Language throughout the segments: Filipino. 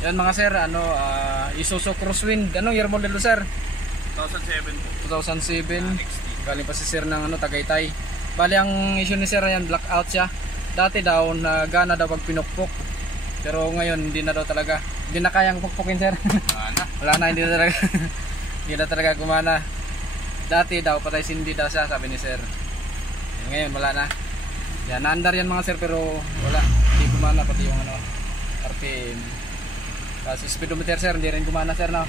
Yan mga sir, Isuzu Crosswind. Anong year model do sir? 2007 po. 2007. Galing pa si sir ng Tagaytay. Bali ang issue ni sir yan, blackout siya. Dati daw nagana daw pag pinukpok. Pero ngayon hindi na daw talaga. Hindi na kayang pukpukin sir. Wala na, hindi na talaga. Hindi na talaga gumana. Dati daw patay sindi daw siya, sabi ni sir. Ngayon wala na. Yan, naandar yan mga sir, pero wala. Hindi gumana pati yung RPM. Kasi speedometer sir, hindi rin gumana sir, no?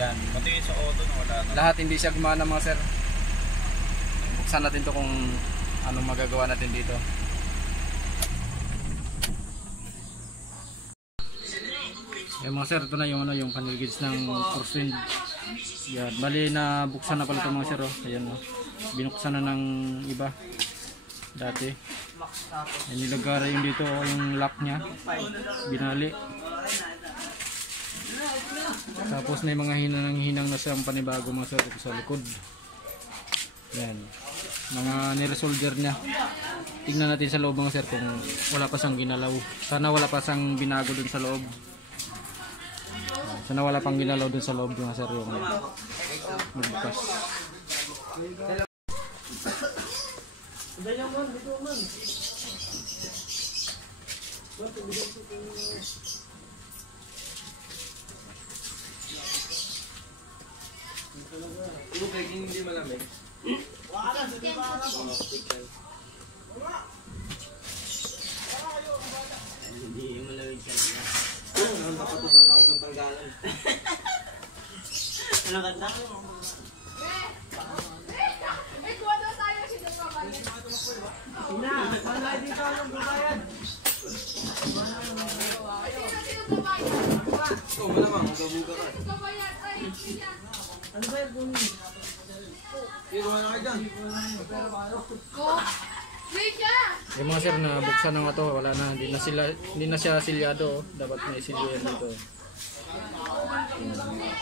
Yan. Pati sa auto na wala na. Lahat hindi siya gumana mga sir. Buksan natin to kung anong magagawa natin dito. Yan mga sir, ito na yung yung panel gauge ng Crosswind. Yan, bali na buksan na pala ito mga sir, oh. Ayan, oh. Binuksan na ng iba dati. Yan, nilagay yung dito, oh, yung lock nya. Binali. Tapos may mga hinang na siyang panibago mga sir sa likod. Yan, mga niresolder nya. Tingnan natin sa loob mga sir kung wala pa siyang ginalaw. Sana wala pa siyang binago dun sa loob. Sana wala pang ginalaw dun sa loob mga sir yung magbukas. Hindi malamig. Ang nakatusot ako ng tanggalan. Ano ganda? Ina, wala di ka lang bubayad. So, malamang, magabuga ka. Ano ba yung Pero wala ka dyan. Yung mga sir na buksan na nga to, wala na, hindi na siya silyado, oh. Dapat may silyan dito.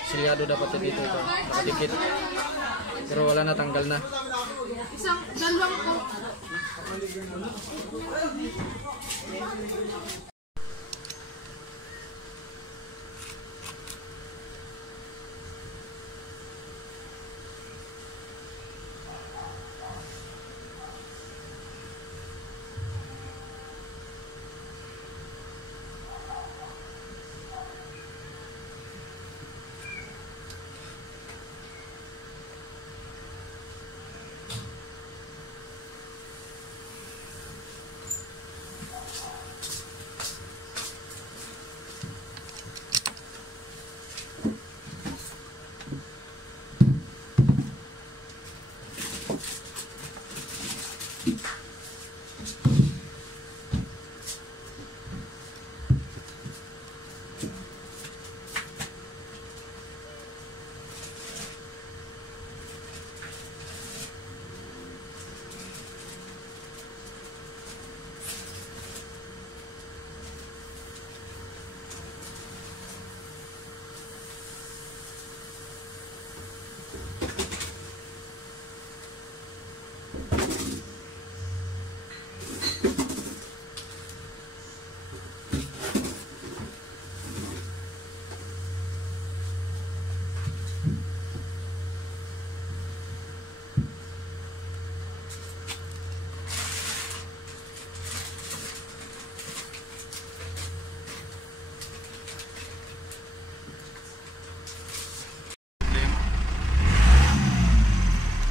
Silyado dapat dito ito, nakadikit. Pero wala na, tanggal na. Isang dalawang po.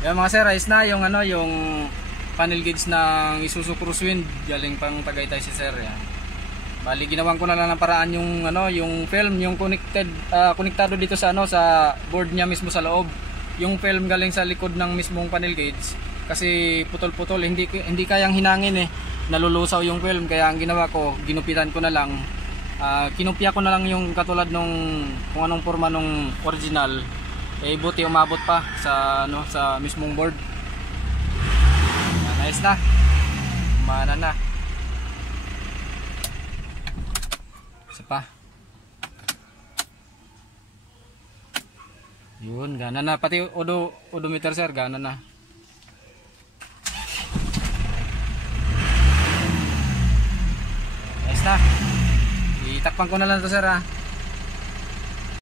Yan mga sir, ayos na yung yung panel gauge ng Isuzu Crosswind galing pang Tagaytay si sir. Yan. Bali ginawan ko na lang ng paraan yung yung film, yung konektado dito sa sa board niya mismo sa loob. Yung film galing sa likod ng mismong panel gauge kasi putol-putol, hindi kayang hinangin nalulusaw yung film, kaya ang ginawa ko, ginupitan ko na lang. Kinopya ko na lang yung katulad nung kung anong forma nung original. Buti umabot pa sa sa mismong board. Nice na. Mana na. Isa pa. Yun, gana na pati odometer sir, gana na. Nice na. Itakpan ko na lang to sir ha.